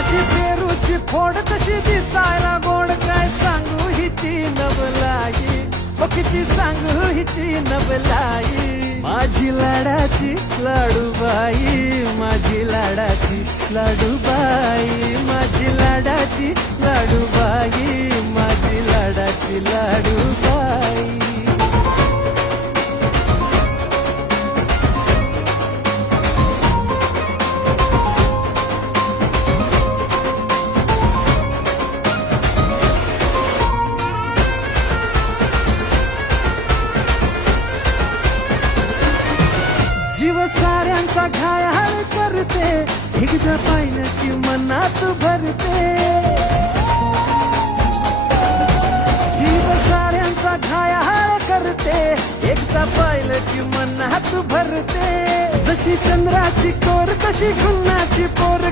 कशी पेरूची फोड कशी दिसायला गोड काय सांगू हिची नवलाई ओ किती सांगू हिची नवलाई माझी लाडाची लाडूबाई माझी लाडाची लाडूबाई माझी लाडाची लाडूबाई माझी लाडाची लाडूबाई जीव साऱ्यांचा घायाळ करते एकदा पाहिलं की मनात भरते जीव साऱ्यांचा घायाळ करते एकदा पाहिलं की मनात भरते जशी चंद्राची कोर तशी गुन्हाची पोर